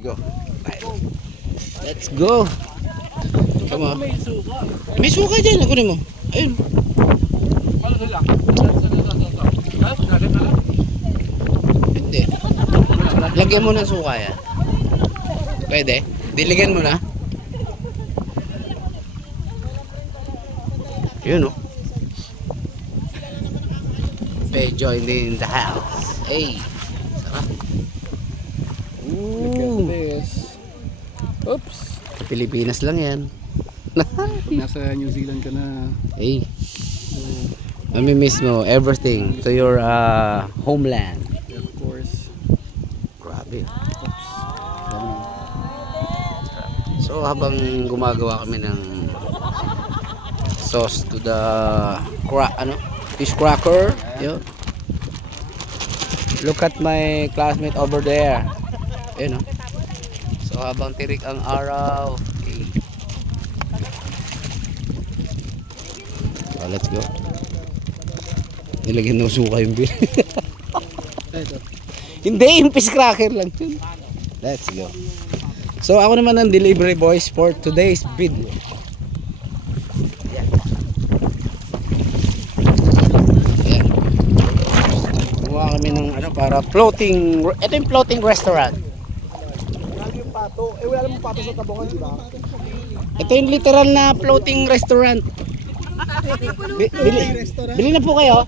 Go. Let's go. Come on. May suka dyan. Ako mo. Ayun. Hindi. Lagyan mo ng suka yan. Pwede? Diligan mo na. Yun o. Join in the house. Hey. Sarap. Ooh. Oops. Pilipinas lang yan. Nasa New Zealand ka na. Hey. Nami-miss mo everything to your homeland. Yeah, of course. Grabe. So habang gumagawa kami ng sauce to the fish cracker, yun. Look at my classmate over there. Ayun, no? So habang tirik ang araw, okay. So let's go. Nilagyan ng suka yung bill. Hindi, yung fish cracker lang yun. Let's go. So ako naman ang delivery boys for today's video. Ayan. Kuha kami ng para floating. Ito yung floating restaurant. Yung pato. Wala namang pato sa Tabungan, di ba? Ito yung literal na floating restaurant. Bili na po kayo.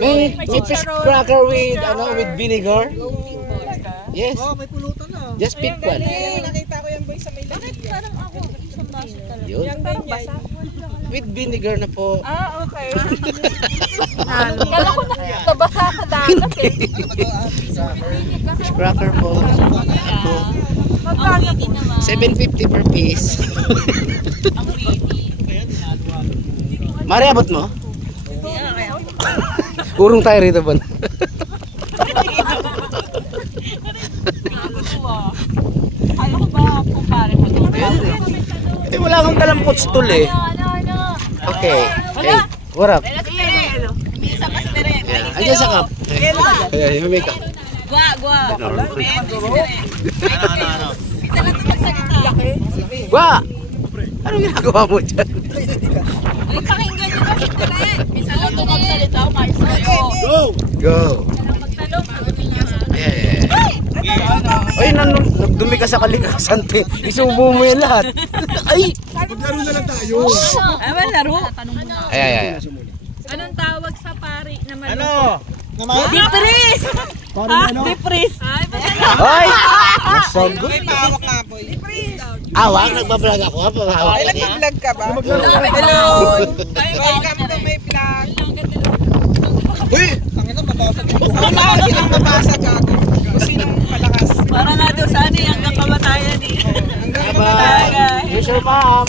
May fish cracker with with vinegar. Yes. Oh, may pulutan na. Just pick one. Nakita ko yan boy sa may lahat. Bakit parang ako isang baso talaga? Yun. Yung parang basa. With vinegar na po. Ah, okay. Kala ko nabasa ka dagat eh. Fish cracker po. Magkano po? 750 per piece. Mari, abot mo? Urong tayo rito ba? Ano ko ba kumpare mo? Eh wala akong dalang putstol eh. Okay. Hey, what up? Andiyan sa cup. Ayan, may cup. Gwa. Gwa! Anong ginagawa mo dyan? Ay, pakinggan nyo na sa tala. Bisa lang ito magsalita o Marcel. Go! Go! Yeah. Ay, nagdumi ka sa kalikasan. Isubo mo yan lahat. Ay! Maglaro na lang tayo. Ay, laro. Ay. Anong tawag sa pari na malungkot? Ano? Dipris! Parang ano? Dipris! Ay, Ay! Nasagot. pahawak na boy. Dipris! Awak, nagbablog ako. Pahawak ka niya. Nag-vlog ka ba? Hello! Welcome to my vlog. Uy! Wala ko silang mabasa ka. Kung sinong malakas. Para nga daw sana hanggang kamatayan eh. Here's your mom.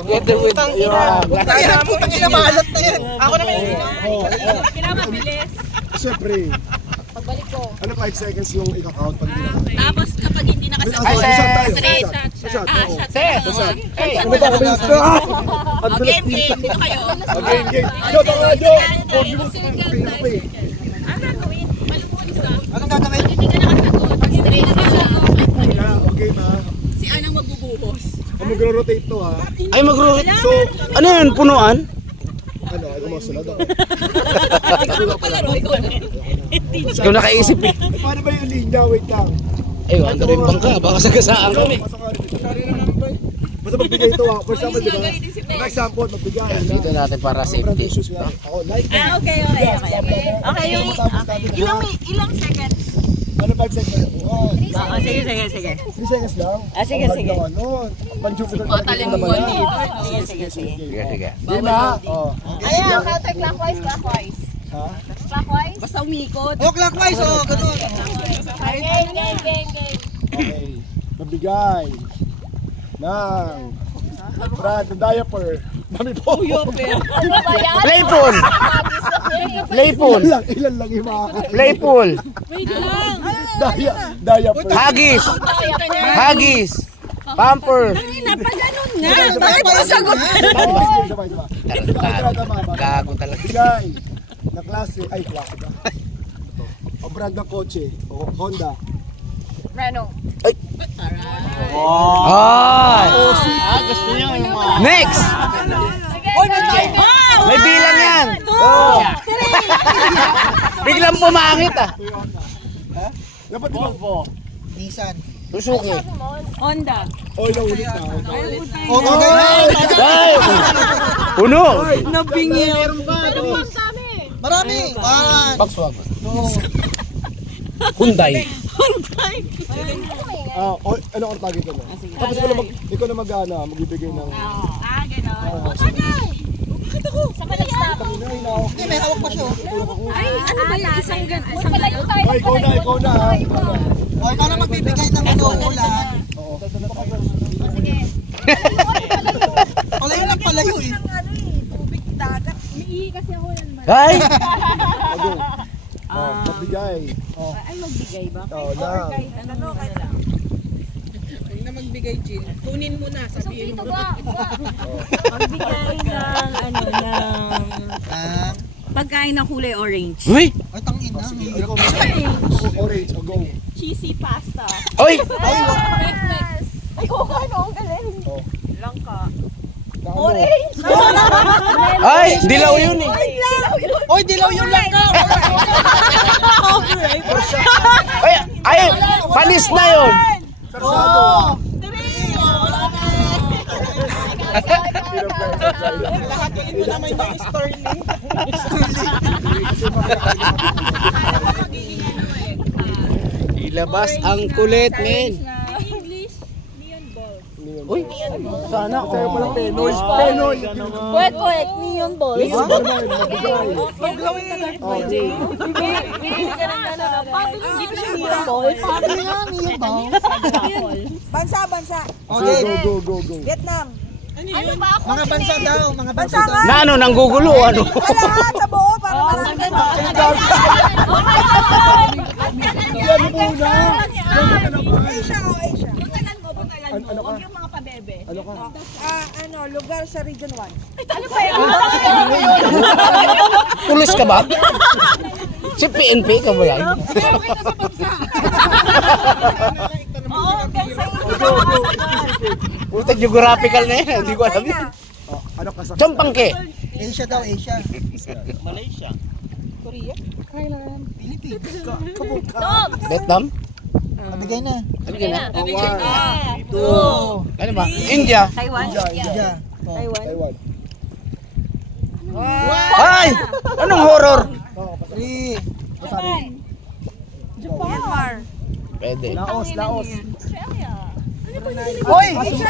Together with your Kaya putang inabalat na yan. Ako naman yung kinamabilis. Siyempre. Pagbalik ko. Ano 5 seconds yung i-count pag hindi na? Tapos kapag hindi Ay, nakasagot. shot tayo. Shot. Hey! Ano ba kami gusto? Okay, dito kayo. Game. Yo, tara, yo! Ang gagawin? Malupulis na. Anong gagawin? Hindi ka nakasagot. Straight na siya. Okay ba? Si Anang magbubuhos. Magro-rotate to ha. Ay, so, ano yun? Punuan? Ano, ay kumasunod ako. Ikaw na palaro. Ikaw na. Ikaw nakaisip eh. Paano ba yung linya? Wait lang. Ay, ano rin bang ka? Baka sagasaan kami. Basta magbigay ito ha. For example, diba? For example, magbigay. Dito natin para safety. Ako, like. Okay. Okay, ilang seconds? Ano 5 seconds? Oh, Sige. 3 seconds lang. Sige. Ano? Panjupiter. Matalimuan dito. Sige. Sige. Game ha? Oh. Ayan, counterclockwise. Ha? Clockwise? Basta umikot. Oh, clockwise. Oh, ganun. Game. Okay. Magbigay ng brand ng diaper. Mami po. Playpool! Playpool! Ilan lang yung makakain. Playpool! Diaper. Hagis! Pampers! Napaganon nga. Bakit mo sagot? Gago talaga. Bigay na klase. Ay, klase ba? O brand ng kotse. O Honda. Rano. Ay! Gusto niyo yung mga... Next! May bilang yan! Oh. Biglang pumangit ah. Dapat di ba? Nissan. Suzuki. Honda. Oh, naulit na. Ay! Puno! Nabingi. Marami. Volkswagen. Hyundai. Ano ang tagin ko na? Tapos ikaw na magbibigay ng... Gano'n. Sa palagstop. Hindi, may hawak pa siya. Ay, ano ba yan? Isang malayo tayo. Ay, ikaw na ha. O, ikaw na magbibigay ng ulan. Sige. Palayo lang palayo eh. Tubig, dagat. Umiihi kasi ako yan. Ay! Magbigay. Ay, magbigay ba? Oo na. Kahit ano, kahit lang. Huwag na magbigay, Jill. Kunin mo na, sabihin mo. Magbigay ng, pagkain ng kulay orange. Uy! Ay, tangin na. Orange, go. Cheesy pasta. Uy! Ay, ano? Ang galing. Langka. Orange. Ay! Dilaw yun eh. Oy, dilaw yung langka. Ay! Ay! Panis na yun! Persado. Lahatiin mo naman yung Sterling. Ilabas ang kulit, men. English, neon balls. Uy! Sana Sa'yo ako. pala Penoy. Penoy. Poet, neon balls. Magbigay. Maglawin na lang. Bibili ka ng gano'n. Hindi pa siya neon balls. Sabi nga, neon ba? Bansa. Okay. Go. Vietnam. Ano ba ako? Mga bansa daw, mga bansa daw. Na ano, nanggugulo ano? Lahat sa buo para marami. Yan muna. Asia o Asia. Butalan mo. Ano ka? Huwag yung mga pabebe. Ano ka? Lugar sa Region 1. Ano ba yan? Pulis ka ba? Si PNP ka ba yan? Oo, gansa. Puta, geographical na yan. Hindi ko alam yun. Ano ka sa... Champangke. Asia daw, Asia. Korea. Philippines. Vietnam? Mabigay na. Ano ka na? Two. Ano ba? India. Taiwan. India. Oh. Taiwan. Ay! Anong horror? Three. Myanmar. Pwede. Laos. Hoy! Part na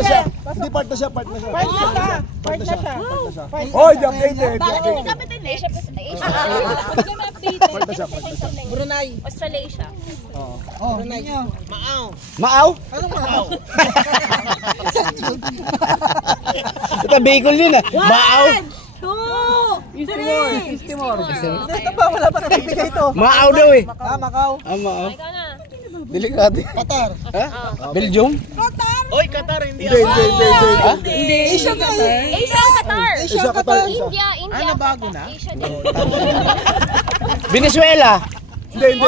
siya. Hindi, part na siya. Part na siya. Oh, updated. Capital Asia. Huwag yung updated. Part na siya. Brunei. Australasia. Oh, ninyo. Maaw? Anong maaw? Ito, Bicol yun ah. Maaw. East Timor. Ito pa, wala pa nabibigay ito. Maaw daw eh. Macau. Ah, maaw. Ikaw na. Delikado. Qatar. Ha? Belgium? Hindi. Asia ka Asia ang Qatar. Asia, Qatar. India. Ano bago na? Asia din. Venezuela? Hindi.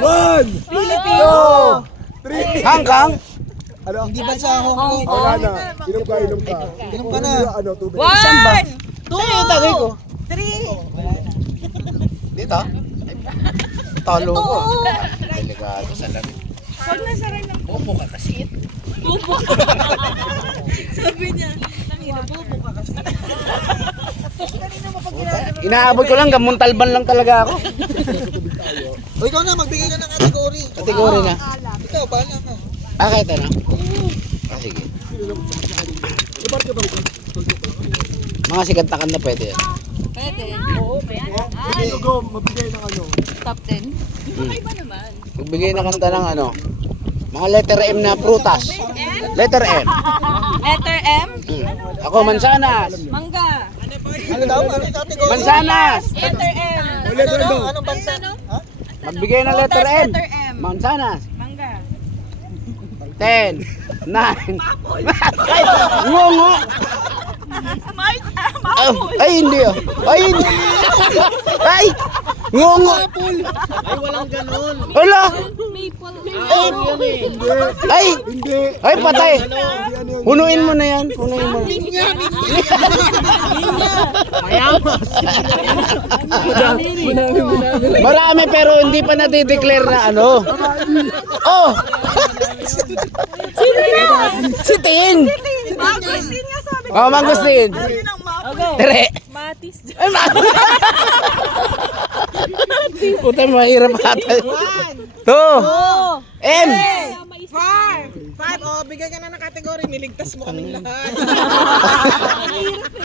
One. Two. Three. Hong Kong? Ano? Hindi ba sa Hong Kong? Wala na. Inom ka. Inom ka na. Ano, tubig. Saan ba? Tayo, tagay ko. Dito? Talo ko. Delikado sa lamig. Huwag na sa rin ng Bobo ka kasi. sabi niya. Nangina, bubo ka kasi. Inaabot ko lang, gamuntalban lang talaga ako. O ikaw na, magbigay ka ng kategory. Kategory na. Ikaw, bahala ka. Kahit ano? Ah, sige. Mga sikat na kanta pwede yan. Pwede. Go, mabigay ng ano. Top 10. Magbigay na kanta ng ano. Mga letter M na prutas. Letter M. Letter M. Ako, mansanas. Mangga. Ano daw? Ano yung kategory? Mansanas. Letter M. Ano daw? Anong bansa? Ha? Magbigay ng letter M. Letter M. Mansanas. Mangga. 10, 9. Ay, ngongo. Ay, hindi oh. Ay, hindi. Ay, Ngongo. Ay, walang ganon. Wala. Maple. Ay. Hindi. Ay, patay. Hindi ano yun. Punuin mo na yan. Punuin mo. Marami pero hindi pa nadideclare na ano. Oh! Si Tin! Agustin nga sabi. Oh, Mangustin. Tere. Matis. Puta, mahirap ata. Two. M. Five, oh, bigay ka na ng kategory. Niligtas mo kaming lahat.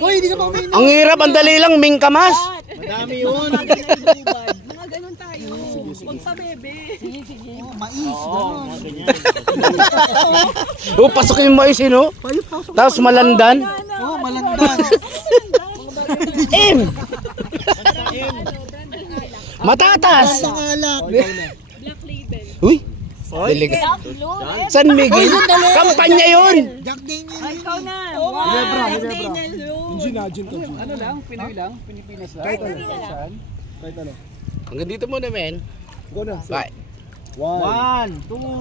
Hoy, hindi ka pa uminom. Ang hirap, ang dali lang, mingkamas. Madami yun. Mga ganun tayo. Huwag pa bebe. Oh, mais. Oh, pasukin mo yung sino. Tapos malandan. Oh, malandan. M. Matatas. Ang alak. Black label. Uy. Deligat. San Miguel? Kampanya yun. Jack Daniel. Ikaw na. Ginebra. Gin. Gin to. Ano lang, Pinoy lang, Pilipinas lang. Kahit ano. Kahit ano. Hanggang dito muna, men. Go na. Bye. 1, 2.